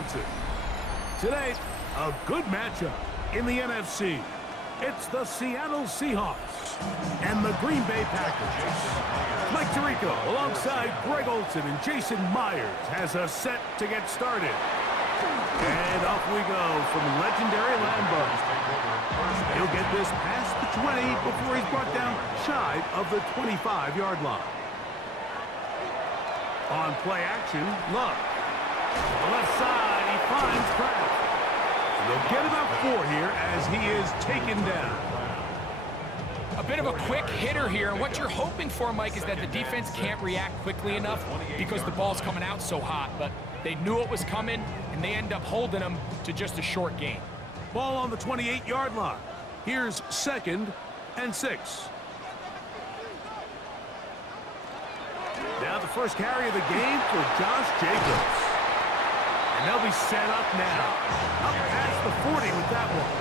Johnson. Today, a good matchup in the NFC. It's the Seattle Seahawks and the Green Bay Packers. Mike Tirico, alongside Greg Olsen and Jason Myers, has us set to get started. And off we go from legendary Lambeau. He'll get this past the 20 before he's brought down shy of the 25-yard line. On play action, Love. On the left side, he finds Kraft. They'll get about 4 here as he is taken down. A bit of a quick hitter here, and what you're hoping for, Mike, is that the defense can't react quickly enough because the ball's coming out so hot, but they knew it was coming, and they end up holding them to just a short gain. Ball on the 28-yard line. Here's 2nd and 6. Now the first carry of the game for Josh Jacobs. And they'll be set up now. Up past the 40 with that one.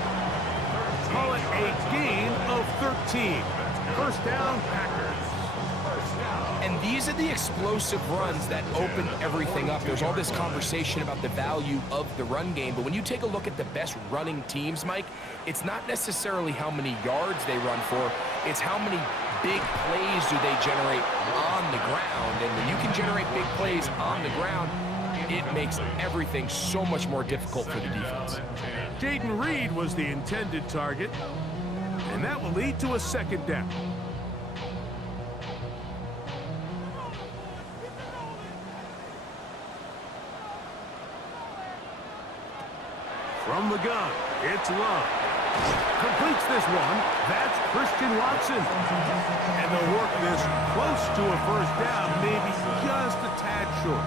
Call it a gain of 13. First down, Packers. And these are the explosive runs that open everything up. There's all this conversation about the value of the run game, but when you take a look at the best running teams, Mike, it's not necessarily how many yards they run for, it's how many big plays do they generate on the ground. And when you can generate big plays on the ground, it makes everything so much more difficult for the defense. Jaden Reed was the intended target, and that will lead to a 2nd down. From the gun, it's Love. Completes this one. That's Christian Watson. And they'll work this close to a first down, maybe just a tad short.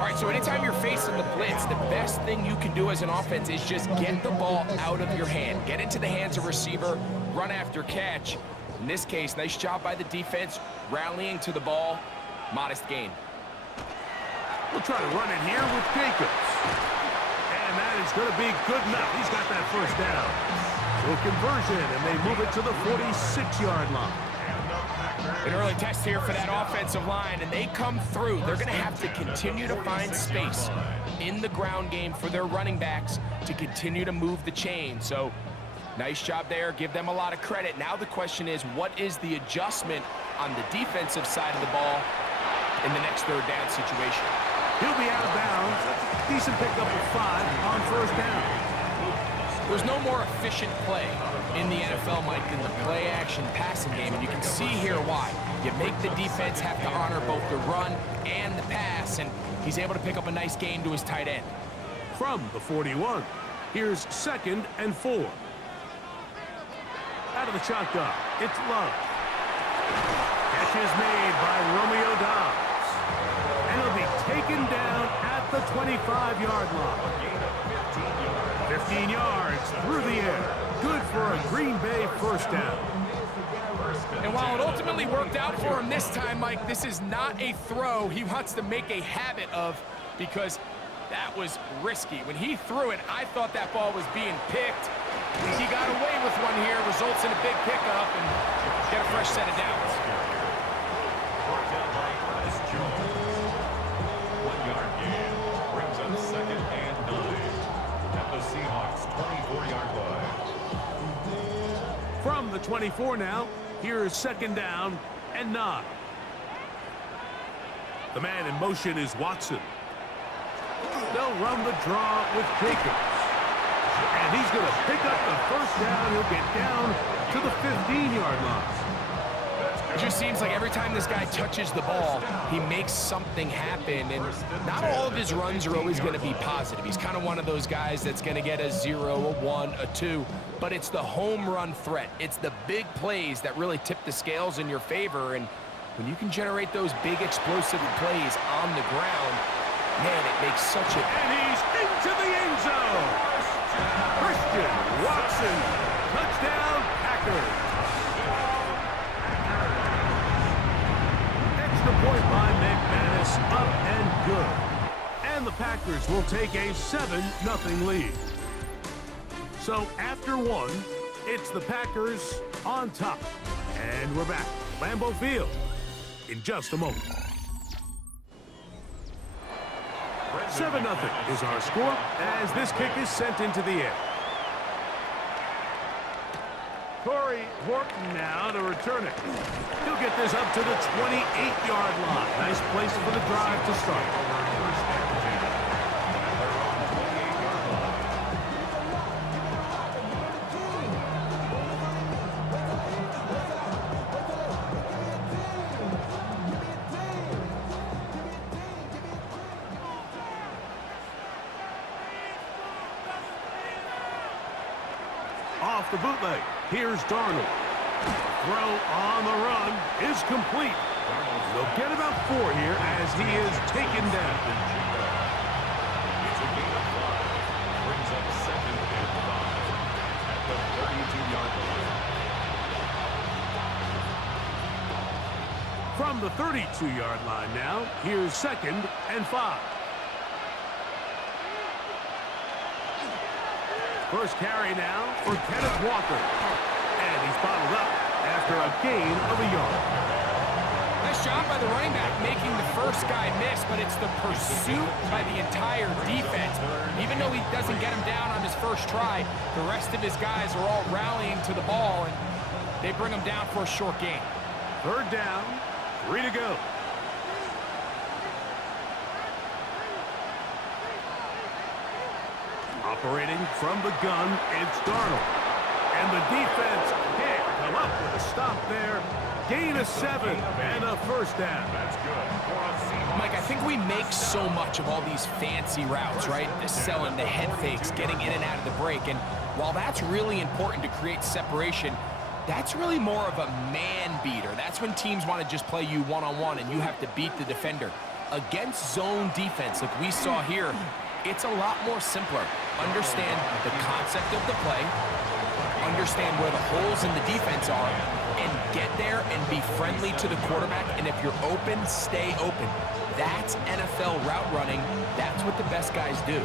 All right, so anytime you're facing the blitz, the best thing you can do as an offense is just get the ball out of your hand. Get into the hands of receiver, run after catch. In this case, nice job by the defense, rallying to the ball. Modest gain. We'll try to run it here with Jacobs. And that is going to be good enough. He's got that first down. So conversion, and they move it to the 46-yard line. An early test here for that offensive line, and they come through. They're going to have to continue to find space in the ground game for their running backs to continue to move the chain. So nice job there. Give them a lot of credit. Now the question is, what is the adjustment on the defensive side of the ball in the next 3rd down situation? He'll be out of bounds. Decent pickup of 5 on first down. There's no more efficient play in the NFL, Mike, than the play-action passing game, and you can see here why. You make the defense have to honor both the run and the pass, and he's able to pick up a nice gain to his tight end. From the 41, here's 2nd and 4. Out of the shotgun, it's Love. Catch is made by Romeo Dobbs. And he'll be taken down at the 25-yard line. 15 yards through the air. Good for a Green Bay first down. And while it ultimately worked out for him this time, Mike, this is not a throw he wants to make a habit of, because that was risky. When he threw it, I thought that ball was being picked. He got away with one here, results in a big pickup, and get a fresh set of downs. 1-yard gain brings up 2nd and 9 at the Seahawks 24-yard line. From the 24 now, here's 2nd down and 9. The man in motion is Watson. They'll run the draw with Jacobs. And he's going to pick up the first down. He'll get down to the 15-yard line. It just seems like every time this guy touches the ball, he makes something happen, and not all of his runs are always going to be positive. He's kind of one of those guys that's going to get a 0, a 1, a 2, but it's the home run threat. It's the big plays that really tip the scales in your favor, and when you can generate those big explosive plays on the ground, man, it makes such a... And he's into the end zone. Christian Watson, touchdown Packers. Extra point by McManus, up and good. And the Packers will take a 7-0 lead. So after 1, it's the Packers on top. And we're back. Lambeau Field in just a moment. 7-0 is our score as this kick is sent into the air. Corey Horton now to return it. He'll get this up to the 28-yard line. Nice place for the drive to start. Off the bootleg. Here's Darnold. Throw on the run is complete. They'll get about 4 here as he is taken down. It's a gain of 5. Brings up 2nd and 5 at the 32-yard line. From the 32-yard line now, here's 2nd and 5. First carry now for Kenneth Walker. And he's bottled up after a gain of a yard. Nice job by the running back making the first guy miss, but it's the pursuit by the entire defense. Even though he doesn't get him down on his first try, the rest of his guys are all rallying to the ball, and they bring him down for a short gain. 3rd down, 3 to go. Operating from the gun, it's Darnold. And the defense can't come up with a stop there. Gain of 7 and a first down. That's good for a Seahawks. Mike, I think we make so much of all these fancy routes, right? The selling, the head fakes, getting in and out of the break. And while that's really important to create separation, that's really more of a man beater. That's when teams want to just play you one-on-one and you have to beat the defender. Against zone defense, like we saw here, it's a lot more simpler. Understand the concept of the play, understand where the holes in the defense are, and get there and be friendly to the quarterback. And if you're open, stay open. That's NFL route running. That's what the best guys do.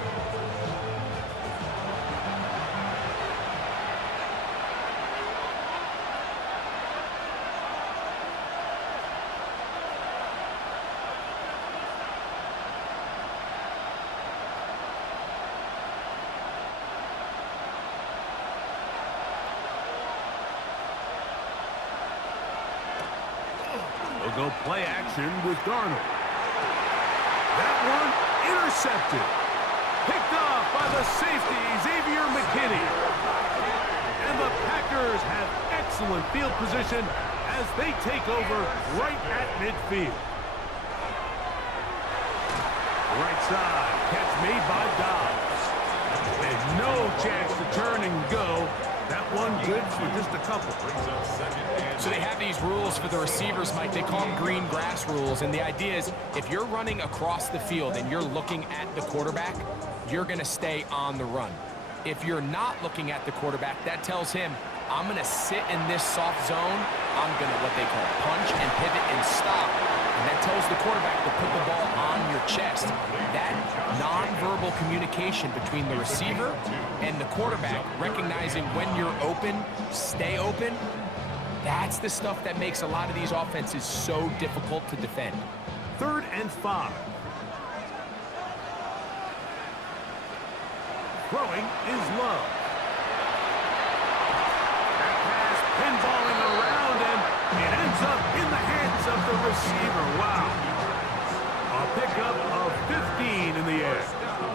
They'll go play action with Darnold. That one intercepted. Picked off by the safety, Xavier McKinney. And the Packers have excellent field position as they take over right at midfield. Right side, catch made by Dobbs. And no chance to turn and go. That one good for just a couple. So they have these rules for the receivers, Mike. They call them green grass rules. And the idea is if you're running across the field and you're looking at the quarterback, you're going to stay on the run. If you're not looking at the quarterback, that tells him, I'm going to sit in this soft zone. I'm going to what they call punch and pivot and stop. And that tells the quarterback to put the ball on your chest. That nonverbal communication between the receiver and the quarterback, recognizing when you're open, stay open, that's the stuff that makes a lot of these offenses so difficult to defend. 3rd and 5. Throwing is Love. That pass pinballing around, and it ends up in the hands of the receiver. Wow. A pickup of 15 in the air.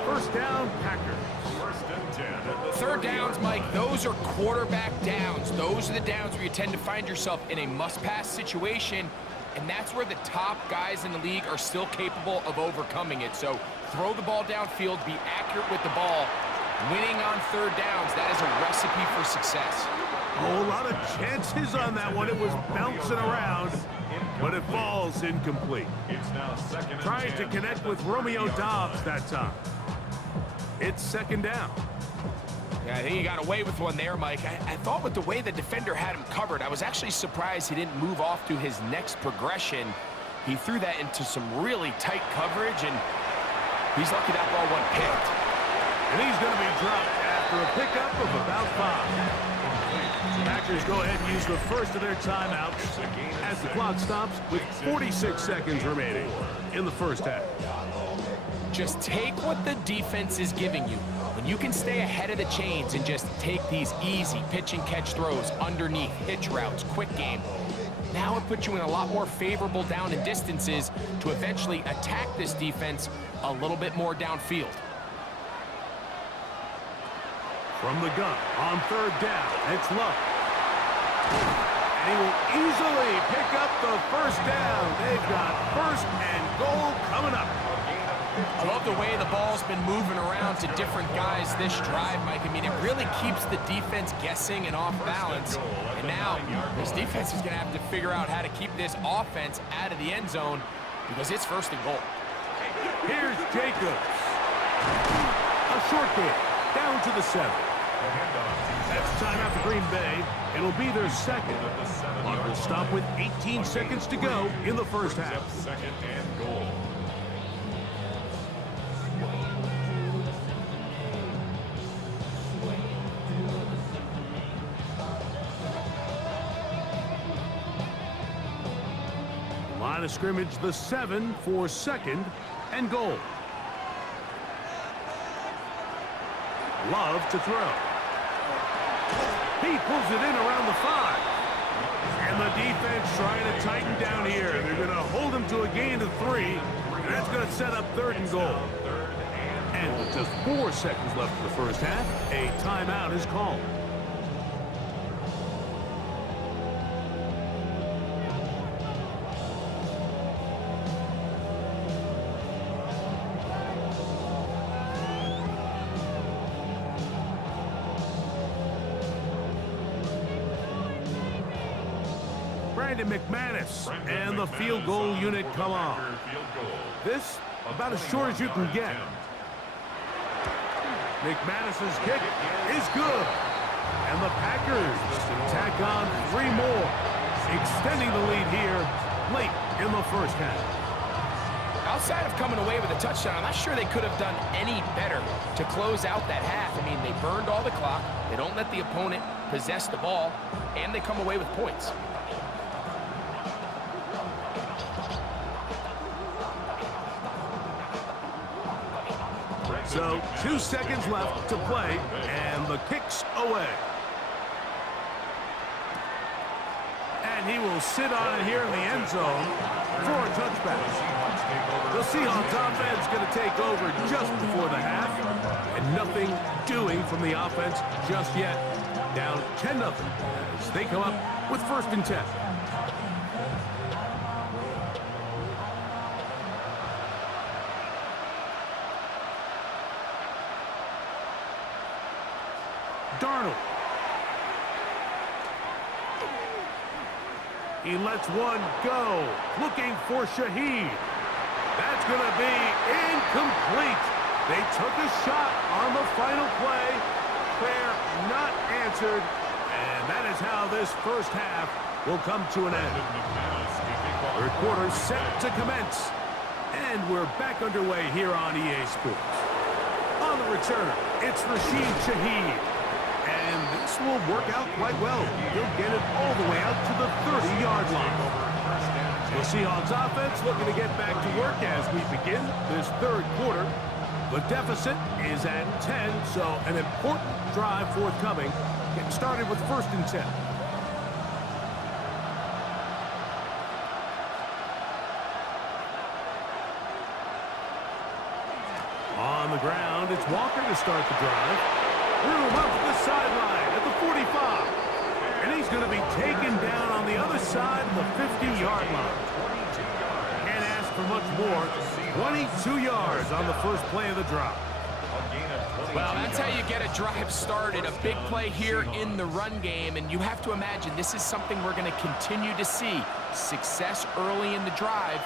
First down, Packers. 1st and 10. 3rd downs, Mike, those are quarterback downs. Those are the downs where you tend to find yourself in a must-pass situation, and that's where the top guys in the league are still capable of overcoming it. So throw the ball downfield, be accurate with the ball. Winning on 3rd downs, that is a recipe for success. A whole lot of chances on that one. It was bouncing around, but it falls incomplete. It's now 2nd and 10. Trying to connect with Romeo Dobbs that time. It's 2nd down. Yeah, I think he got away with one there, Mike. I thought with the way the defender had him covered, I was actually surprised he didn't move off to his next progression. He threw that into some really tight coverage, and he's lucky that ball wasn't picked. And he's going to be dropped after a pickup of about 5. Packers go ahead and use the first of their timeouts as the clock stops with 46 seconds remaining in the first half. Just take what the defense is giving you. When you can stay ahead of the chains and just take these easy pitch and catch throws underneath, hitch routes, quick game, now it puts you in a lot more favorable down and distances to eventually attack this defense a little bit more downfield. From the gun on third down, it's Love. And he will easily pick up the first down. They've got first and goal coming up. I love the way the ball's been moving around to different guys this drive, Mike. I mean, it really keeps the defense guessing and off balance. And now this defense is going to have to figure out how to keep this offense out of the end zone because it's first and goal. Here's Jacobs. A short game, down to the 7. That's timeout for Green Bay. It'll be their second. Clock will stop with 18 seconds to go in the first half. Second and goal. Line of scrimmage, the 7 for second and goal. Love to throw. He pulls it in around the 5. And the defense trying to tighten down here. They're going to hold him to a gain of 3. And that's going to set up third and goal. And with just 4 seconds left in the first half, a timeout is called. McManus and the field goal unit come on. This about as short as you can get. McManus's kick is good. And the Packers tack on 3 more, extending the lead here late in the first half. Outside of coming away with a touchdown, I'm not sure they could have done any better to close out that half. I mean, they burned all the clock. They don't let the opponent possess the ball, and they come away with points. So 2 seconds left to play, and the kick's away. And he will sit on it here in the end zone for a touchback. The Seahawks offense going to take over just before the half, and nothing doing from the offense just yet. Down 10-0 as they come up with first and 10. Darnold. He lets one go, looking for Shaheed. That's going to be incomplete. They took a shot on the final play. Prayer not answered, and that is how this first half will come to an end. Third quarter set to commence, and we're back underway here on EA Sports. On the return, it's Rashid Shaheed. And this will work out quite well. He'll get it all the way out to the 30-yard line. The Seahawks offense looking to get back to work as we begin this third quarter. The deficit is at 10, so an important drive forthcoming. Getting started with first and 10. On the ground, it's Walker to start the drive. Room up the sideline at the 45. And he's going to be taken down on the other side of the 50-yard line. Can't ask for much more. 22 yards on the first play of the drive. Well, that's how you get a drive started. A big play here in the run game. And you have to imagine this is something we're going to continue to see. Success early in the drive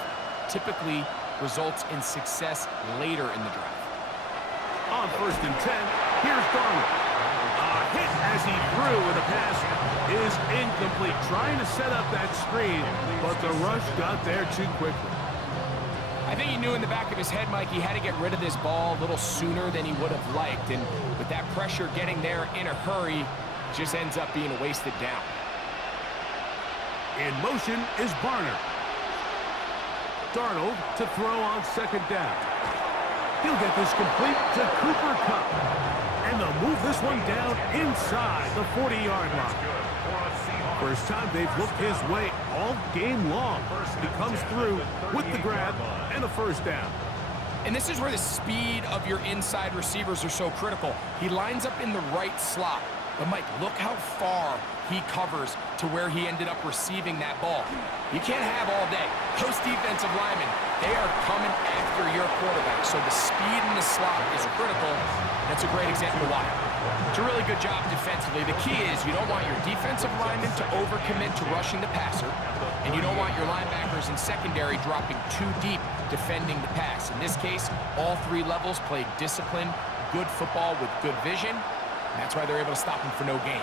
typically results in success later in the drive. On first and 10, here's Darnold. A hit as he threw, and the pass is incomplete. Trying to set up that screen, but the rush got there too quickly. I think he knew in the back of his head, Mike, he had to get rid of this ball a little sooner than he would have liked. And with that pressure getting there in a hurry, it just ends up being a wasted down. In motion is Barner. Darnold to throw on second down. He'll get this complete to Cooper Kupp. And they'll move this one down inside the 40-yard line. First time they've looked his way all game long. He comes through with the grab and a first down. And this is where the speed of your inside receivers are so critical. He lines up in the right slot. But, Mike, look how far he covers to where he ended up receiving that ball. You can't have all day. Those defensive linemen, they are coming after your quarterback. So the speed in the slot is critical. That's a great example why. It's a really good job defensively. The key is you don't want your defensive linemen to overcommit to rushing the passer, and you don't want your linebackers in secondary dropping too deep defending the pass. In this case, all three levels played disciplined, good football with good vision. That's why they're able to stop him for no gain.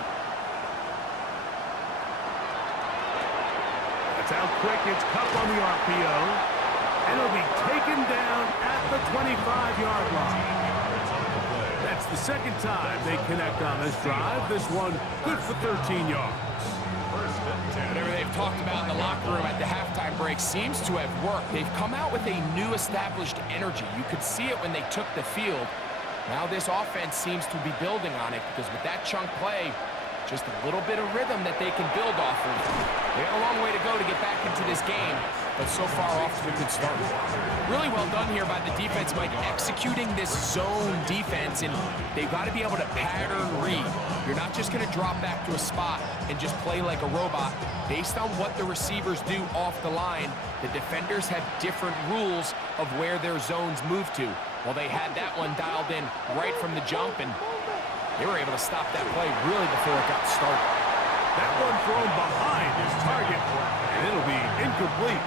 That's how quick it's Kupp on the RPO. And he'll be taken down at the 25-yard line. That's the second time they connect on this drive. This one good for 13 yards. Whatever they've talked about in the locker room at the halftime break seems to have worked. They've come out with a new established energy. You could see it when they took the field. Now this offense seems to be building on it because with that chunk play, just a little bit of rhythm that they can build off of. They got a long way to go to get back into this game, but so far off to a good start. Really well done here by the defense, Mike, executing this zone defense, and they've got to be able to pattern read. You're not just going to drop back to a spot and just play like a robot. Based on what the receivers do off the line, the defenders have different rules of where their zones move to. Well, they had that one dialed in right from the jump, and they were able to stop that play really before it got started. That one thrown behind his target, and it'll be incomplete.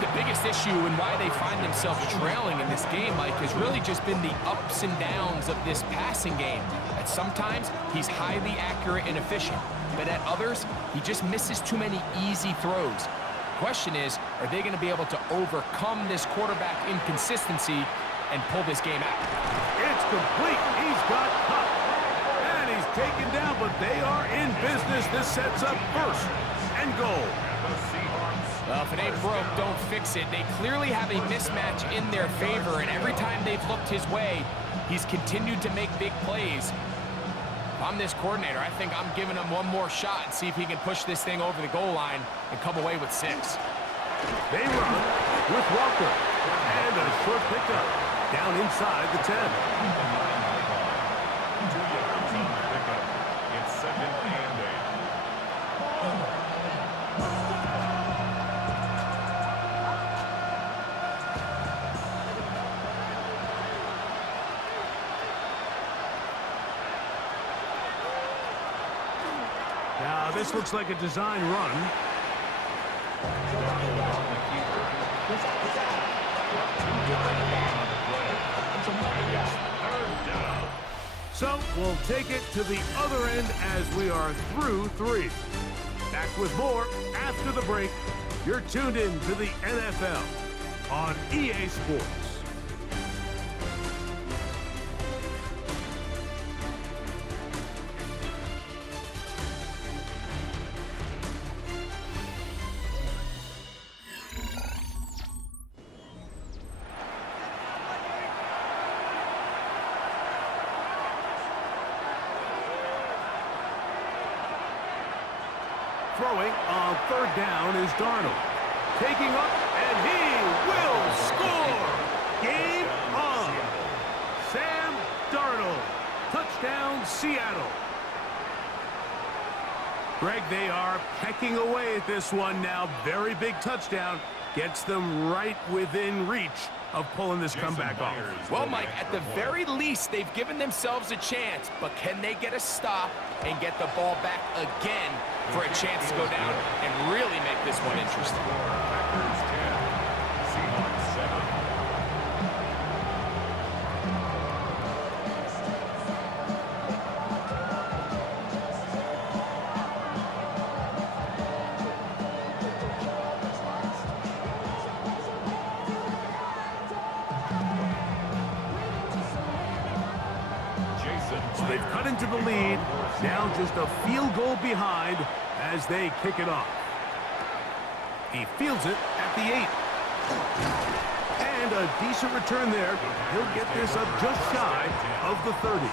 The biggest issue and why they find themselves trailing in this game, Mike, has really just been the ups and downs of this passing game. At sometimes, he's highly accurate and efficient, but at others, he just misses too many easy throws. The question is, are they going to be able to overcome this quarterback inconsistency and pull this game out? It's complete. He's got Kupp. And he's taken down, but they are in business. This sets up first and goal. Well, if it ain't broke, don't fix it. They clearly have a mismatch in their favor, and every time they've looked his way, he's continued to make big plays. If I'm this coordinator, I think I'm giving him one more shot and see if he can push this thing over the goal line and come away with 6. They run with Walker. And a short pickup down inside the 10. It's 2nd and 8. Now this looks like a design run. So we'll take it to the other end as we are through 3. Back with more after the break. You're tuned in to the NFL on EA Sports. Throwing on 3rd down is Darnold. Taking up, and he will score! Game on! Sam Darnold. Touchdown, Seattle. Greg, they are pecking away at this one now. Very big touchdown. Gets them right within reach of pulling this comeback off. Well, Mike, at the very least, they've given themselves a chance, but can they get a stop and get the ball back again for a chance to go down and really make this one interesting? Packers 10, Seahawks 7. So they've cut into the lead, now just a field goal behind as they kick it off. He fields it at the 8. And a decent return there. He'll get this up just shy of the 30.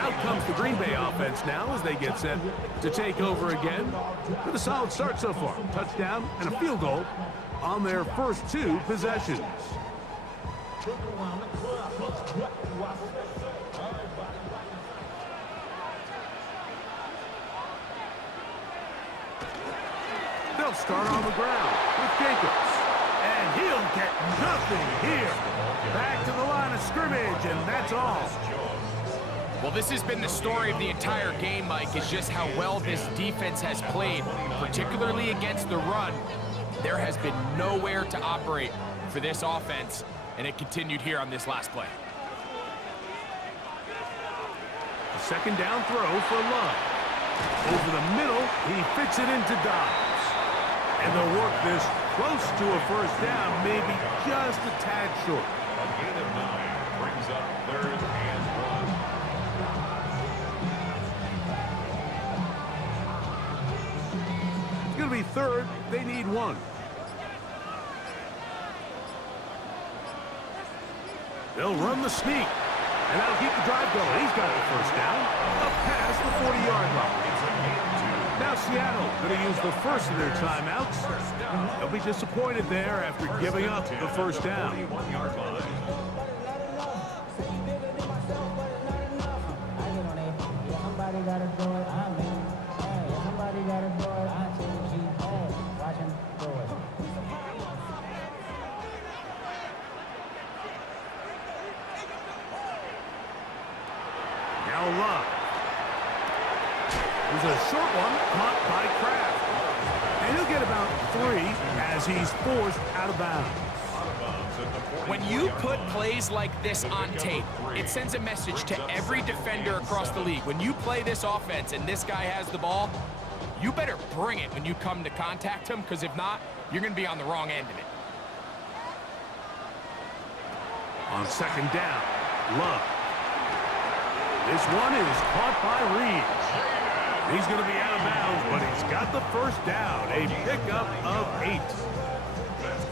Out comes the Green Bay offense now as they get set to take over again. With a solid start so far. Touchdown and a field goal on their first 2 possessions. They'll start on the ground with Jacobs. And he'll get nothing here. Back to the line of scrimmage, and that's all. Well, this has been the story of the entire game, Mike, is just how well this defense has played, particularly against the run. There has been nowhere to operate for this offense, and it continued here on this last play. A second down throw for Love. Over the middle, he fits it into Dobbs. And they'll work this close to a first down, maybe just a tad short. A gain of 9 brings up 3rd and 1. It's going to be 3rd. They need 1. They'll run the sneak. And that'll keep the drive going. He's got the first down. Up past the 40-yard line. Now Seattle going to use the first of their timeouts. They'll be disappointed there after giving up the first down. Now Love. There's a short one caught by Kraft. And he'll get about 3 as he's forced out of bounds. When you put plays like this on tape, it sends a message to every defender across the league. When you play this offense and this guy has the ball, you better bring it when you come to contact him, because if not, you're going to be on the wrong end of it. On second down, Love. This one is caught by Reeves. He's going to be out of bounds, but he's got the first down. A pickup of 8.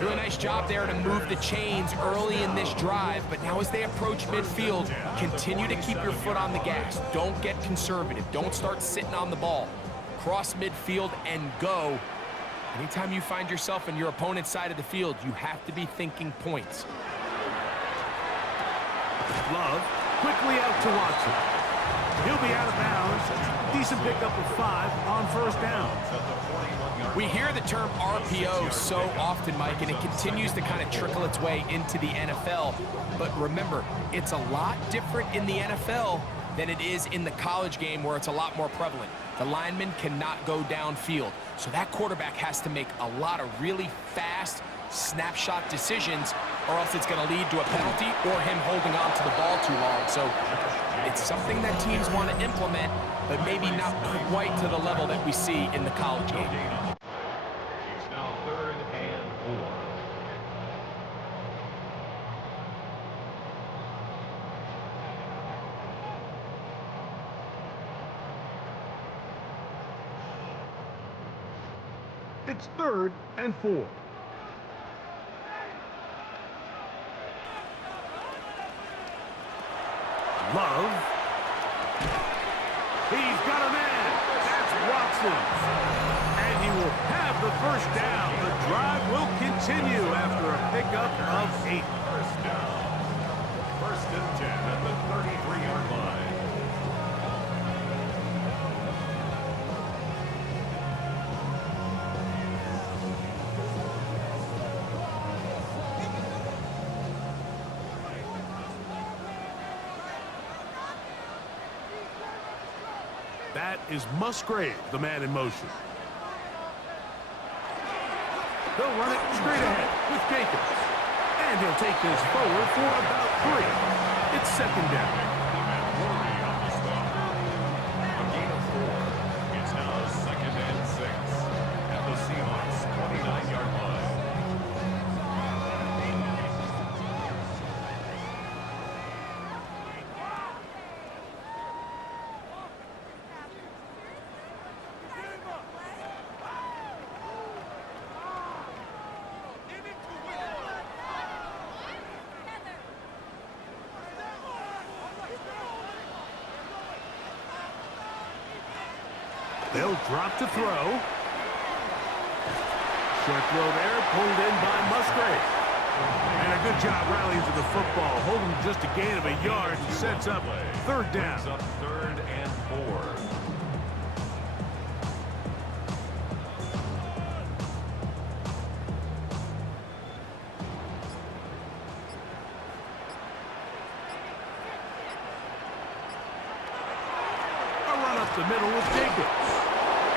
Really nice job there to move the chains early in this drive, but now as they approach midfield, continue to keep your foot on the gas. Don't get conservative. Don't start sitting on the ball. Cross midfield and go. Anytime you find yourself on your opponent's side of the field, you have to be thinking points. Love quickly out to Watson. He'll be out of bounds. Decent pickup of 5 on first down. We hear the term RPO so often, Mike, and it continues to kind of trickle its way into the NFL. But remember, it's a lot different in the NFL than it is in the college game, where it's a lot more prevalent. The lineman cannot go downfield, so that quarterback has to make a lot of really fast snapshot decisions, or else it's going to lead to a penalty or him holding on to the ball too long. So it's something that teams want to implement, but maybe not quite to the level that we see in the college game. It's now 3rd and 4. It's 3rd and 4. Love. He's got a man. That's Watson. And he will have the first down. The drive will continue after a pickup of 8. First down. 1st and 10 at the 33-yard line. That is Musgrave, the man in motion. They'll run it straight ahead with Jacobs. And he'll take this forward for about 3. It's second down. A gain of 4. It's now 2nd and 6 at the Seahawks 29-yard line. They'll drop to throw. Short throw there, pulled in by Musgrave. And a good job rallying to the football, holding just a gain of a yard and sets up third down. Brings up 3rd and 4. The middle with Jacobs.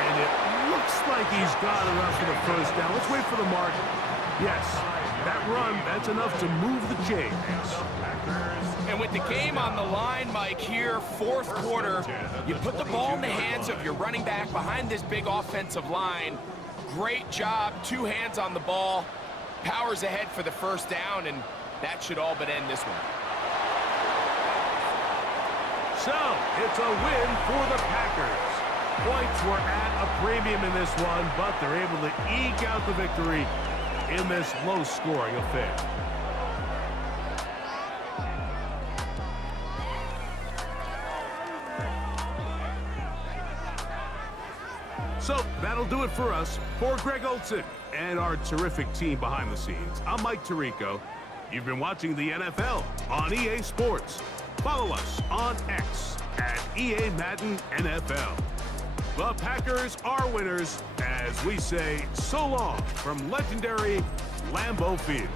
And it looks like he's got enough for the first down. Let's wait for the mark. Yes, that run, that's enough to move the chains. And with the game on the line, Mike, here, 4th quarter, you put the ball in the hands of your running back behind this big offensive line. Great job, 2 hands on the ball. Powers ahead for the first down, and that should all but end this one. So, it's a win for the Packers. Points were at a premium in this one, but they're able to eke out the victory in this low-scoring affair. So, that'll do it for us. For Greg Olson and our terrific team behind the scenes, I'm Mike Tirico. You've been watching the NFL on EA Sports. Follow us on X at EA Madden NFL. The Packers are winners as we say so long from legendary Lambeau Field.